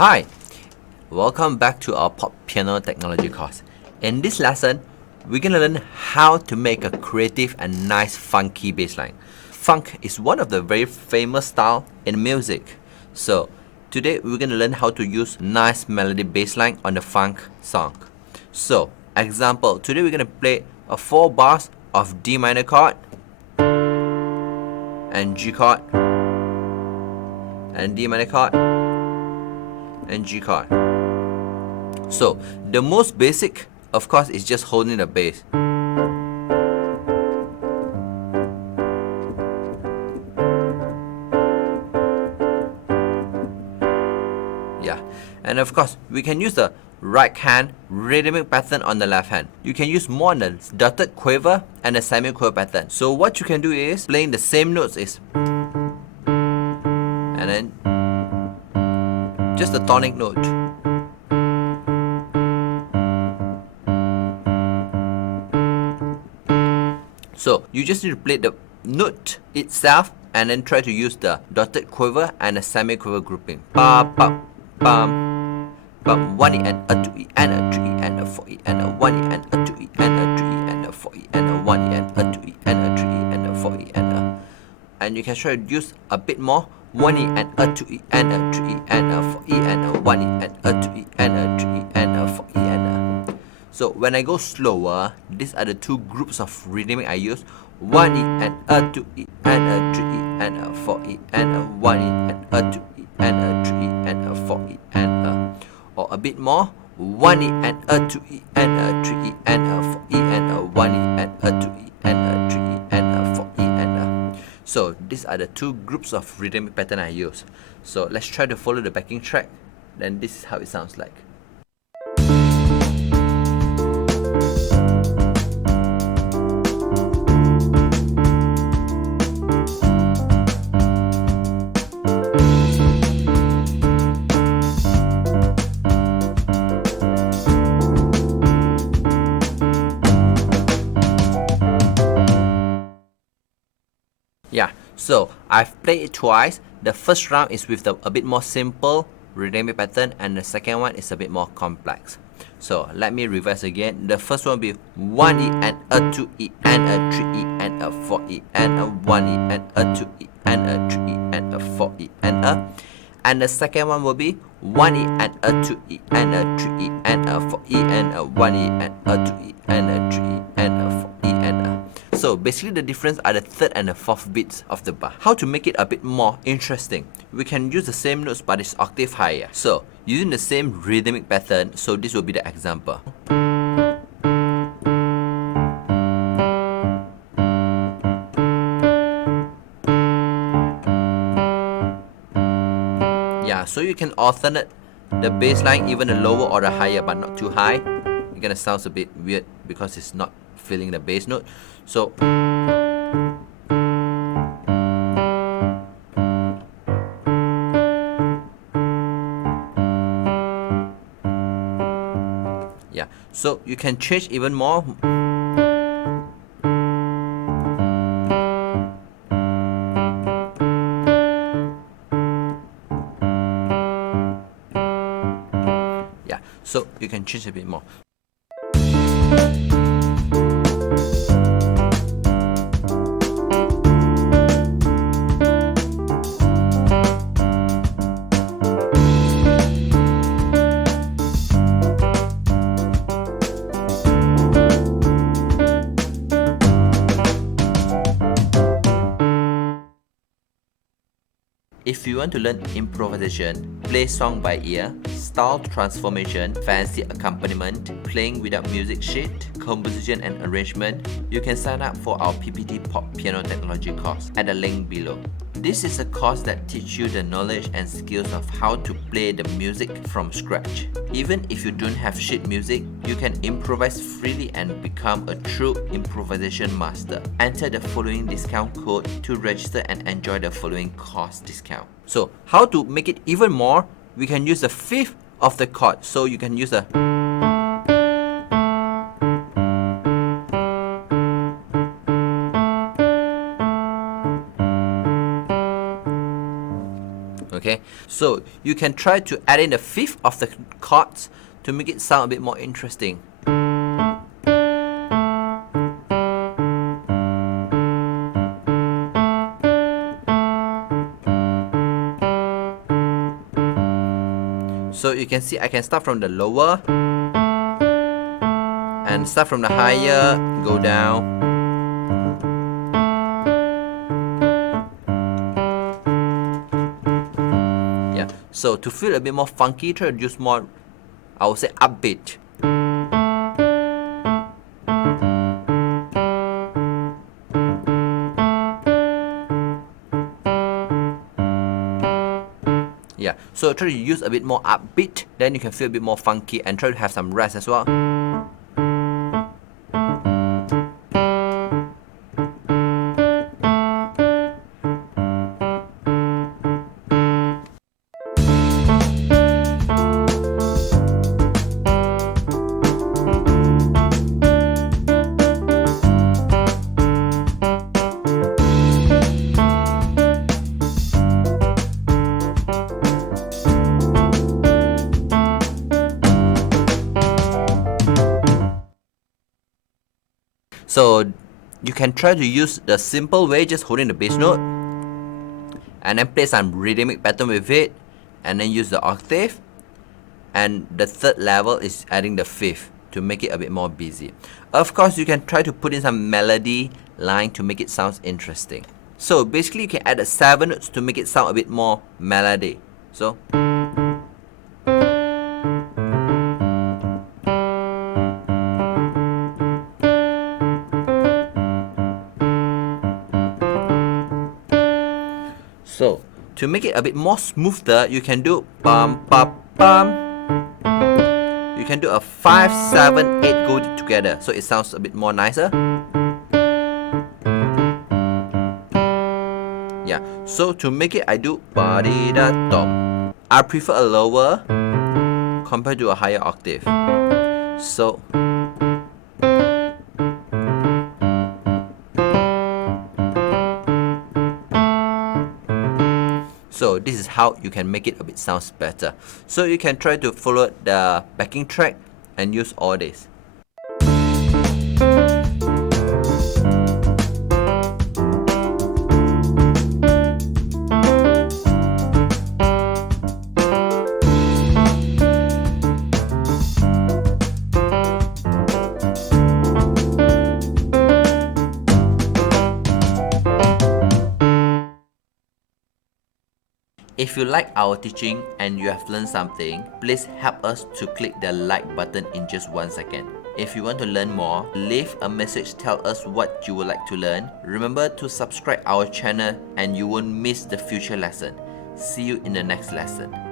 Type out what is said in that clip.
Hi, welcome back to our pop piano technology course. In this lesson, we're gonna learn how to make a creative and nice funky bass line. Funk is one of the very famous style in music. So today we're gonna learn how to use nice melody bass line on the funk song. So example, today we're gonna play a 4 bars of D minor chord and G chord and D minor chord and G chord. So the most basic, of course, is just holding the bass. Yeah, and of course we can use the right hand rhythmic pattern on the left hand. You can use more on the dotted quiver and the semi-quiver pattern. So what you can do is playing the same notes is, and then just the tonic note. So you just need to play the note itself and then try to use the dotted quiver and the semi-quiver grouping. Ba ba bum bum 1 E and a 2 E and a 3 E and a 4 E and a 1 E and a 2 E and a 3 E and a 4 E and a 1 E and a 2 E and a 3 E and a 4 E and you can try to use a bit more. 1 E and a 2 E and a 3 E and a 4 E and a 1 E and a 2 E and a 3 E and a 4 E and a. So when I go slower, these are the two groups of rhythmic I use. 1 E and a 2 E and a 3 E and a 4 E and a 1 E and a 2 E and a 3 E and a 4 E and a. Or a bit more. 1 E and a 2 E and a 3 E and a 4 E and a 1 E and a 2 E and a 3 E and a 4 E and a. So these are the two groups of rhythmic pattern I use. So let's try to follow the backing track. Then this is how it sounds like. Yeah, so I've played it twice. The first round is with a bit more simple rhythmic pattern, and the second one is a bit more complex. So let me reverse again. The first one will be 1 E and a 2 E and a 3 E and a 4 E and a 1 E and a 2 E and a 3 E and a 4 E and a. And the second one will be 1 E and a 2 E and a 3 E and a 4 E and a 1 E and a 2 E and a 3 E and a 4 E and a. So basically the difference are the third and the fourth beats of the bar. How to make it a bit more interesting? We can use the same notes but it's octave higher. So using the same rhythmic pattern, so this will be the example. Yeah, so you can alternate the bass line, even the lower or the higher, but not too high. It's gonna sound a bit weird because it's not filling the bass note. So yeah, so you can change even more. Yeah, so you can change a bit more. If you want to learn improvisation, play song by ear, style transformation, fancy accompaniment, playing without music sheet, composition and arrangement, you can sign up for our PPT Pop Piano Technology course at the link below. This is a course that teaches you the knowledge and skills of how to play the music from scratch. Even if you don't have sheet music, you can improvise freely and become a true improvisation master. Enter the following discount code to register and enjoy the following course discount. So how to make it even more? We can use the fifth of the chord. So you can use the okay, So you can try to add in the fifth of the chords to make it sound a bit more interesting. So you can see I can start from the lower and start from the higher, go down. Yeah, so to feel a bit more funky, try to use more, I would say, upbeat. Yeah, so try to use a bit more upbeat, then you can feel a bit more funky, and try to have some rest as well. So you can try to use the simple way, just holding the bass note, and then play some rhythmic pattern with it, and then use the octave, and the third level is adding the fifth to make it a bit more busy. Of course, you can try to put in some melody line to make it sound interesting. So basically, you can add the 7 notes to make it sound a bit more melody. So So to make it a bit more smoother, you can do bum bum bum. You can do a 5, 7, 8 go together, so it sounds a bit more nicer. Yeah. So to make it, I do ba di da dum. I prefer a lower compared to a higher octave. So. So this is how you can make it a bit sounds better. So you can try to follow the backing track and use all this. If you like our teaching and you have learned something, please help us to click the like button in just 1 second. If you want to learn more, leave a message, tell us what you would like to learn. Remember to subscribe our channel and you won't miss the future lesson. See you in the next lesson.